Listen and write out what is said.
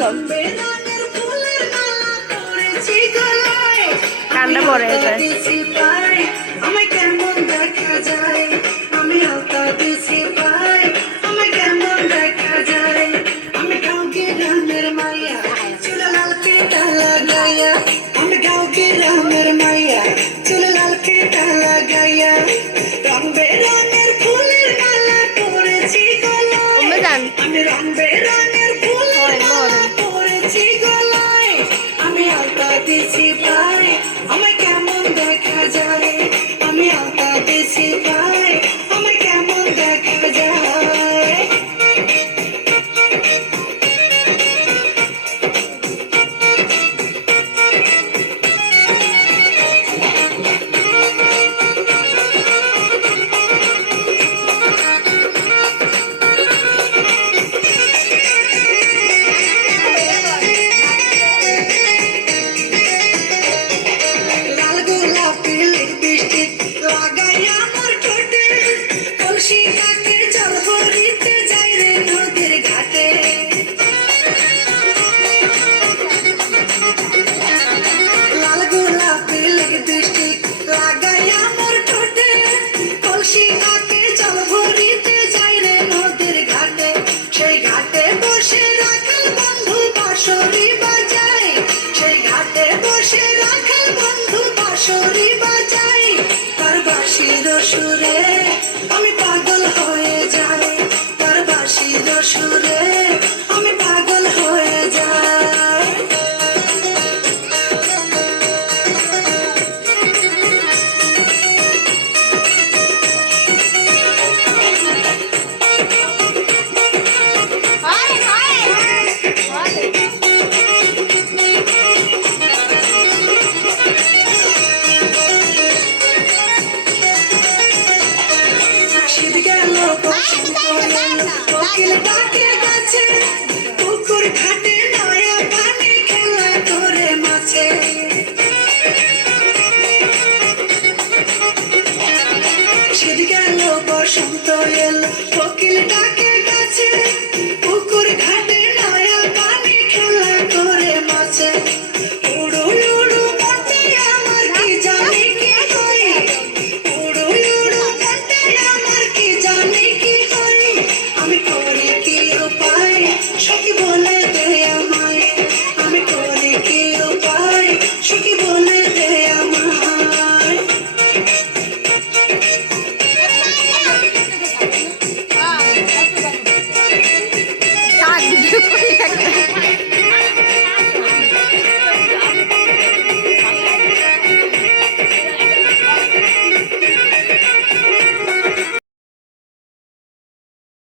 কম ঠান্ডা পড়ে যায়। আমায় কেমন দেখা যায়, আমি আলতা দিছি পাই, আমায় কেমন দেখা যায়, আমি কাউকে রামের মাইয়া, চুলে লাল কেটা লাগাইয়া, আমি কাউকে রামের মাইয়া, চুলে লাল কেটা লাগাইয়া, রং বেরঙের ফুলের মালা পরেছি গলায়, আমি রং বেরঙের ফুলের মালা পরেছি গলায়, আমি আলতা দিছি পাই, আমায় কেমন দেখা যায়, আমি আলতা দিছি পাই, আমায় কেমন দেখা যায়। লাল গোলাপি লিপস্টিক লাগাইয়া মোর ঠোঁটে, কলসি কাকে জল ভরিতে যাই রে নদীর ঘাটে। লাল গোলাপি লিপস্টিক লাগাইয়া মোর ঠোঁটে, কলসি কাকে জল ভরিতে যাই রে নদীর ঘাটে। সেই ঘাটে বসে রাখাল বন্ধু বাঁশরি বাজায়, সেই ঘাটে বসে রাখাল বন্ধু বাঁশরি বাজায়, তার বাঁশির সুরে আমি পাগল হয়ে যাই, তার বাঁশির সুরে আমি পাগল হয়ে যাই। শীত গেল বসন্ত এলো, কোকিল ডাকে গাছে, পুকুর ঘাটে নয়া পানি খেলা করে মাছে। শীত গেল বসন্ত এলো, কোকিল ডাকে গাছে, পুকুর ঘাটে